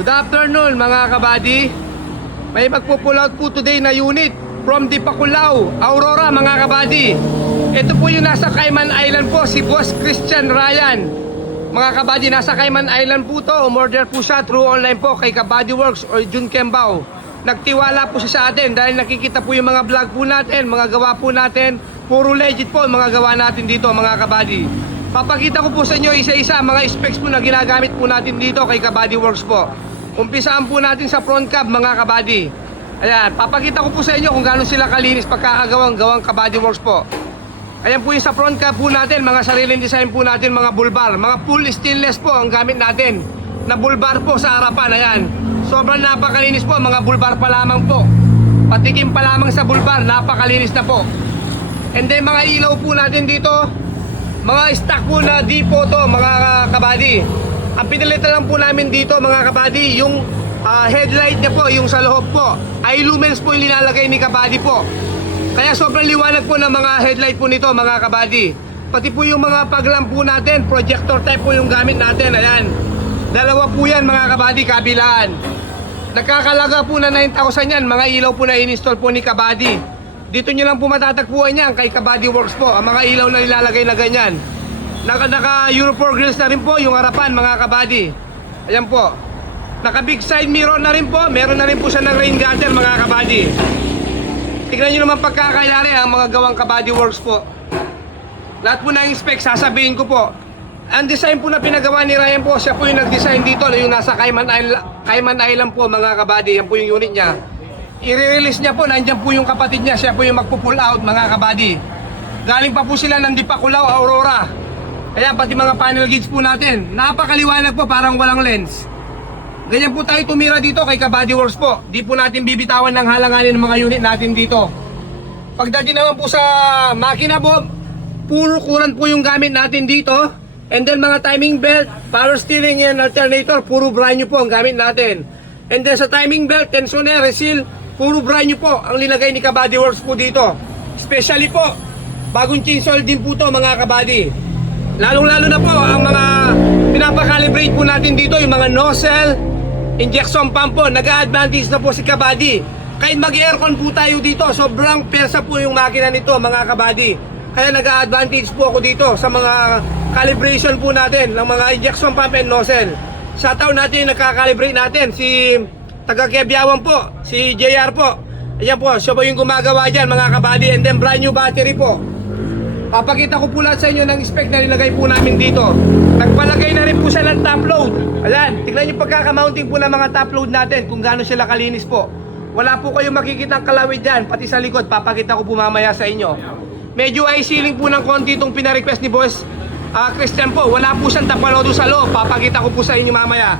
Good afternoon mga kabady. May magpo-pull out po today na unit from Dipakulaw, Aurora mga kabady. Ito po yung nasa Cayman Island po, si Boss Christian Ryan. Mga kabady, nasa Cayman Island po to. Umorder po siya through online po kay Kabady Works or Jun Kembao. Nagtiwala po siya sa atin dahil nakikita po yung mga vlog po natin, mga gawa po natin. Puro legit po mga gawa natin dito mga kabady. Papakita ko po sa inyo isa-isa mga specs po na ginagamit po natin dito kay Kabady Works po. Umpisaan po natin sa front cab mga kabady. Ayan, papakita ko po sa inyo kung gaano sila kalinis pagkakagawang Kabady Works po. Ayan po yung sa front cab po natin, mga sariling design po natin, mga bulbar. Mga full stainless po ang gamit natin na bulbar po sa harapan. Ayan, sobrang napakalinis po, mga bulbar pa lamang po. Patikim pa lamang sa bulbar, napakalinis na po. And then mga ilaw po natin dito, mga stock po na Dipo to mga kabady. Ang pinalitan lang po namin dito mga kabady, yung headlight niya po, yung sa loob po, ay lumens po yung linalagay ni Kabady po. Kaya sobrang liwanag po ng mga headlight po nito mga kabady. Pati po yung mga paglamp po natin, projector type po yung gamit natin. Ayan, dalawa po yan mga kabady, kabilaan. Nagkakalaga po na 9,000 yan, mga ilaw po na in-install po ni Kabady. Dito nyo lang po matatagpuan yan kay Kabady Works po, ang mga ilaw na nilalagay na ganyan. Naka Euro 4 grills na rin po yung harapan mga kabady. Ayan po, naka big side mirror na rin po. Meron na rin po siya ng rain gutter mga kabady. Tignan nyo naman pagkakayari ang mga gawang Kabady Works po. Lahat po na yung specs sasabihin ko po. Ang design po na pinagawa ni Ryan po, siya po yung nag-design dito, yung nasa Cayman Island po mga kabady. Yan po yung unit niya. I-release niya po, nandiyan po yung kapatid niya, siya po yung magpo-pull out mga kabady. Galing pa po sila ng Dipakulaw, Aurora. Kaya pati mga panel gauge po natin, napakaliwanag po, parang walang lens. Ganyan po tayo tumira dito kay Kabady Works po. Di po natin bibitawan ng halanganin ng mga unit natin dito. Pagdating naman po sa makina po, puro kurant po yung gamit natin dito. And then mga timing belt, power steering and alternator, puro brand new po ang gamit natin. And then sa timing belt, tensioner, reseal, puro brand new po ang linagay ni Kabady Works po dito. Especially po, bagong chainsaw din po to mga kabady. Lalong-lalo na po ang mga pinapakalibrate po natin dito, yung mga nozzle, injection pump po, nag-a-advantage na po si Kabady. Kahit mag-aircon po tayo dito, sobrang persa po yung makina nito mga kabady. Kaya nag-a-advantage po ako dito sa mga calibration po natin ng mga injection pump and nozzle. Shoutout natin yung nagka-calibrate natin, si taga-Quebiawan po, si JR po. Ayan po, siya po yung gumagawa dyan mga kabady. And then brand new battery po. Papakita ko po lahat sa inyo ng spec na nilagay po namin dito. Nagpalagay na rin po siya ng top load. Ayan, tignan yung pagkakamounting po ng mga top load natin kung gaano sila kalinis po. Wala po kayong makikita ang kalawid dyan, pati sa likod, papakita ko po mamaya sa inyo. Medyo eye sealing po ng konti itong pina-request ni Boss Christian po. Wala po siyang tapalodo sa loob, papakita ko po sa inyo mamaya.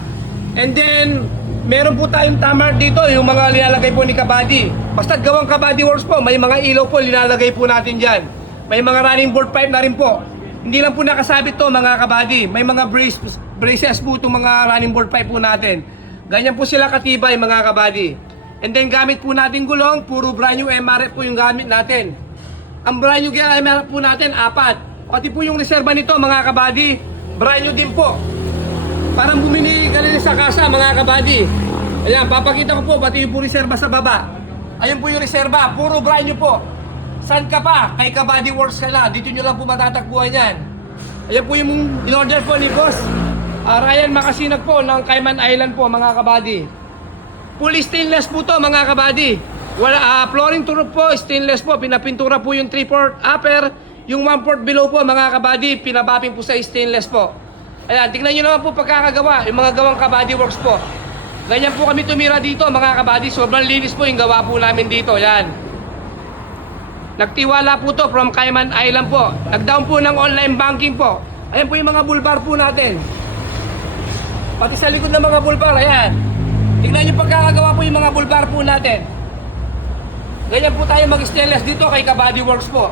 And then, meron po tayong tamar dito, yung mga linalagay po ni Kabady. Basta't gawang Kabady Works po, may mga ilaw po linalagay po natin dyan. May mga running board pipe na rin po. Hindi lang po nakasabit to mga kabady. May mga braces po itong mga running board pipe po natin. Ganyan po sila katibay mga kabady. And then gamit po natin gulong, puro brand new MRF po yung gamit natin. Ang brand new MRF po natin, 4. Pati po yung reserva nito mga kabady, brand new din po. Parang bumili kanina sa kasa mga kabady. Ayan, papakita ko po, pati yung po reserva sa baba. Ayun po yung reserva, puro brand new po. Saan ka pa? Kay Kabady Works ka na. Dito nyo lang po matatagpuan yan. Ayan po yung in-order po ni Boss Ryan Makasinag po ng Cayman Island po mga kabady. Full stainless po to mga kabady. Flooring to roof po, stainless po. Pinapintura po yung 3/4 upper. Yung 1/4 below po mga kabady, pinabapping po sa stainless po. Ayan, tingnan nyo naman po pagkakagawa. Yung mga gawang Kabady Works po. Ganyan po kami tumira dito mga kabady. Sobrang linis po yung gawa po namin dito. Ayan. Nagtiwala po to from Cayman Island po. Nagdown po ng online banking po. Ayan po yung mga bulbar po natin. Pati sa likod ng mga bulbar, ayan. Tignan nyo pagkakagawa po yung mga bulbar po natin. Ganyan po tayo mag-stainless dito kay Kabady Works po.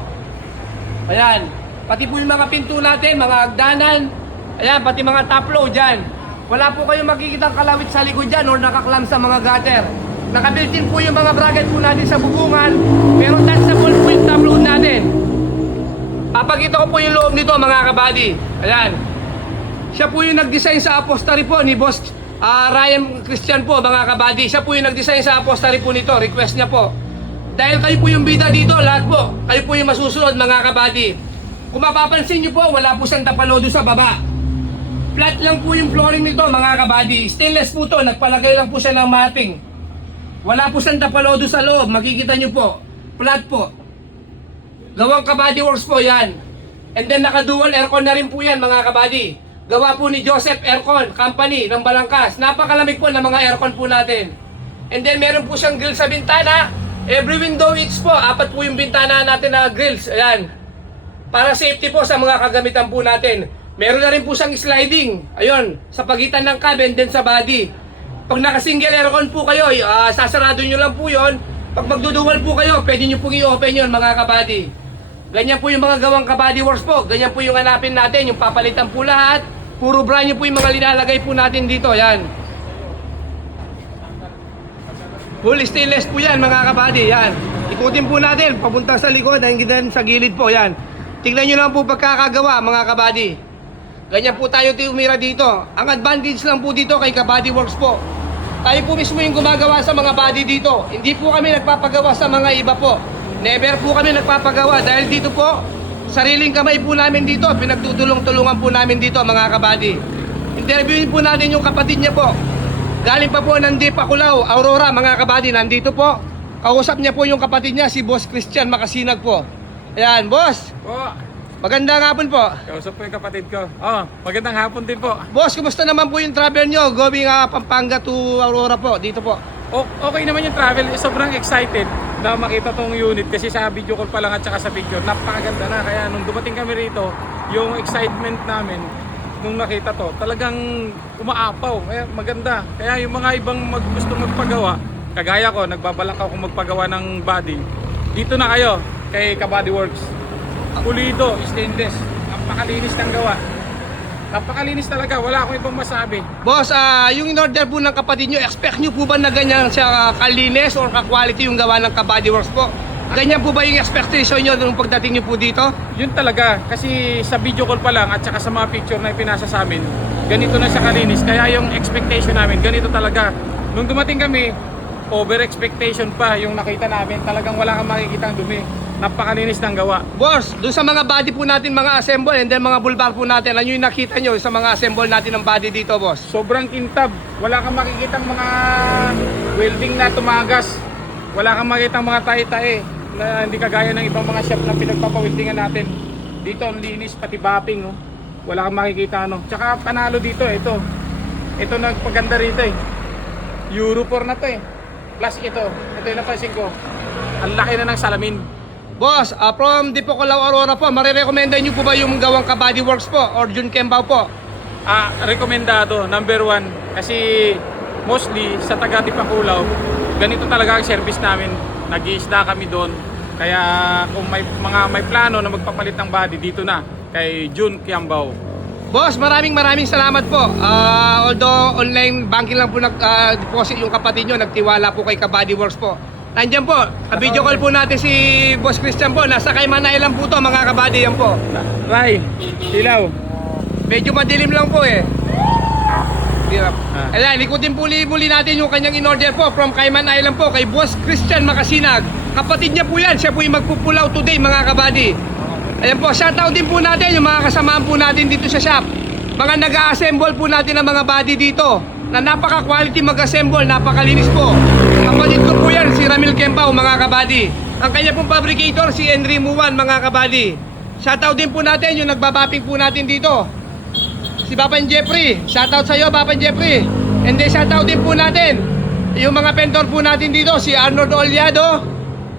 Ayan. Pati po yung mga pinto natin, mga agdanan. Ayan, pati mga top load dyan. Wala po kayong makikitang kalawit sa likod dyan or nakaklam sa mga gutter. Nakabuilt-in po yung mga bracket po natin sa bubungan. Pero touchable po yung top load natin. Papakita ko po yung loob nito mga kabady. Ayan. Siya po yung nag-design sa upholstery po ni Boss Ryan Christian po, mga kabady. Siya po yung nag-design sa apostolate po nito. Request niya po. Dahil kayo po yung bida dito, lahat po. Kayo po yung masusunod, mga kabady. Kung mapapansin nyo po, wala po siyang tapalodo sa baba. Flat lang po yung flooring nito, mga kabady. Stainless po to, nagpalagay lang po siya ng matting. Wala po siyang tapalodo sa loob, makikita nyo po. Flat po. Gawang kabady works po yan. And then naka-dual aircon na rin po yan, mga kabady. Gawa po ni Joseph Aircon Company ng Balangkas. Napakalamig po ng mga aircon po natin. And then meron po siyang grill sa bintana. Every window each po, 4 po yung bintana natin na grills. Ayan. Para safety po sa mga kagamitan po natin. Meron na rin po siyang sliding. Ayun, sa pagitan ng cab and then sa body. Pag naka-single aircon po kayo, sasarado nyo lang po yon. Pag magdudual po kayo, pwede nyo pong i-open yun, mga kabady. Ganyan po yung mga gawang kabady works po. Ganyan po yung hanapin natin, yung papalitan po lahat. Puro brand nyo po yung mga linalagay po natin dito. Yan. Full stainless po yan, mga kabady. Yan. Ikutin po natin, papunta sa likod, hanggang sa gilid po. Yan. Tingnan nyo lang po pagkakagawa, mga kabady. Ganyan po tayo umira dito. Ang advantage lang po dito kay Kabady Works po. Tayo po mismo yung gumagawa sa mga body dito. Hindi po kami nagpapagawa sa mga iba po. Never po kami nagpapagawa dahil dito po, sariling kamay po namin dito. Pinagtutulong-tulungan po namin dito, mga kabady. Interviewin po natin yung kapatid niya po. Galing pa po ng Dipakulaw, Aurora, mga kabady. Nandito po. Kausap niya po yung kapatid niya, si Boss Christian Makasinag po. Ayan, Boss. Po. Magandang hapon po. Kausap po yung kapatid ko. Magandang hapon din po. Boss, kumusta naman po yung travel nyo going Pampanga to Aurora po, dito po? Okay naman yung travel. Sobrang excited na makita tong unit kasi sa video call pa lang at saka sa picture. Napakaganda na. Kaya nung dumating kami rito, yung excitement namin nung nakita to, talagang umaapaw. Kaya maganda. Kaya yung mga ibang gusto magpagawa, kagaya ko, nagbabalak ako magpagawa ng body. Dito na kayo kay Kabady Works. Pulido, stainless. Napakalinis ng gawa. Napakalinis talaga. Wala akong ibang masabi. Boss, yung in-order po ng kapatid nyo, expect nyo po ba na ganyan siya kalinis or ka-quality yung gawa ng Kabady Works po? Ganyan po ba yung expectation nyo nung pagdating nyo po dito? Yun talaga. Kasi sa video call pa lang at saka sa mga picture na ipinasa sa amin, ganito na siya kalinis. Kaya yung expectation namin, ganito talaga. Nung dumating kami, over expectation pa yung nakita namin. Talagang wala kang makikita ang dumi. Napakalinis ng gawa. Boss, doon sa mga body po natin, mga assemble, and then mga bulbar po natin, ano yung nakita nyo sa mga assemble natin ng body dito, boss? Sobrang kintab. Wala kang makikita mga welding na tumagas. Wala kang makikita mga tae-tae na hindi kagaya ng ibang mga shop na pinagpapawildingan natin. Dito ang linis, pati bapping. Oh. Wala kang makikita. Tsaka panalo dito, ito. Ito nagpaganda rito eh. Euro 4 na to eh. Plus ito yung napansin ko. Ang laki na ng salamin. Boss, from Dipakulaw, Aurora po, marirekomenda nyo po ba yung gawang Kabady Works po or Jun Kembao po? Rekomendado, number 1. Kasi mostly sa taga Dipakulaw, ganito talaga ang service namin. Nag-iisda kami doon. Kaya kung may plano na magpapalit ng body, dito na kay Jun Kembao. Boss, maraming salamat po. Although online banking lang po nag-deposit yung kapatid nyo, nagtiwala po kay Kabady Works po. Nandiyan po, video call po natin si Boss Christian po. Nasa Cayman Island po to, mga kabady, yan po. Ray, ilaw. Medyo madilim lang po eh. Ayan, ikutin po muli natin yung kanyang in-order po from Cayman Island po kay Boss Christian Makasinag. Kapatid niya po yan, siya po yung magpupulaw today, mga kabady. Ayan po, shoutout din po natin yung mga kasamaan po natin dito sa shop. Mga nag-a-assemble po natin ng mga body dito na napaka-quality mag-assemble, napakalinis po. Kapatid ko po yan, si Ramil Kembao, mga kabady. Ang kanya pong fabricator, si Henry Muwan, mga kabady. Shoutout din po natin yung nagbabapping po natin dito, si Bapan Jeffrey. Shoutout sa iyo, Bapan Jeffrey. And then shoutout din po natin yung mga vendor po natin dito, si Arnold Oliado,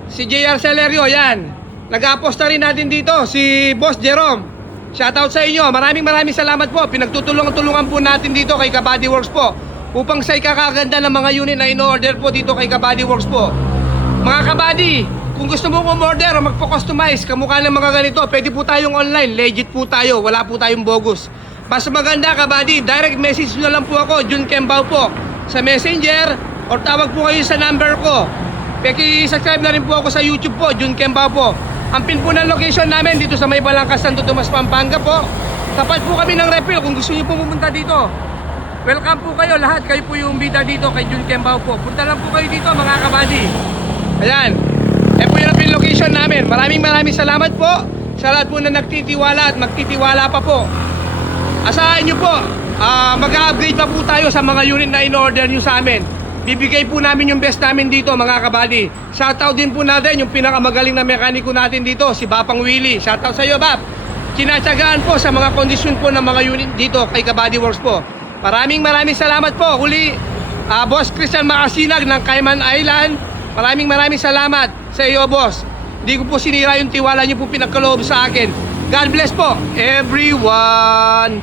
si JR Celerio, yan. Nag-aposta rin natin dito, si Boss Jerome. Shoutout sa inyo. Maraming salamat po. Pinagtutulungan po natin dito kay Kabady Works po. Upang sa ikakaganda ng mga unit na in-order po dito kay Kabady Works po. Mga kabady, kung gusto mong umorder o magpo-customize kamukha ng mga ganito, pwede po tayong online. Legit po tayo. Wala po tayong bogus. Mas maganda, kabady, direct message nyo lang po ako, Jun Kembao po, sa Messenger or tawag po kayo sa number ko. Paki-subscribe na rin po ako sa YouTube po, Jun Kembao po. Ang pin po ng location namin dito sa may Balangkas, Santo Tomas, Pampanga po. Tapat po kami ng refill kung gusto niyo po pumunta dito. Welcome po kayo lahat. Kayo po yung bida dito kay Jun Kembao po. Punta lang po kayo dito mga kabady. Ayan. Po yung pin location namin. Maraming salamat po sa lahat po na nagtitiwala at magtitiwala pa po. Asahan nyo po, mag-upgrade pa po tayo sa mga unit na in-order nyo sa amin. Bibigay po namin yung best namin dito mga kabady. Shoutout din po natin yung pinakamagaling na mekaniko natin dito, si Bapang Willie. Shoutout sa iyo, Bap. Kinatsagaan po sa mga kondisyon po ng mga unit dito kay Kabady Works po. Maraming salamat po. Huli, Boss Christian Makasinag ng Cayman Island. Maraming salamat sa iyo, boss. Hindi ko po sinira yung tiwala niyo po pinagkaloob sa akin. God bless po, everyone.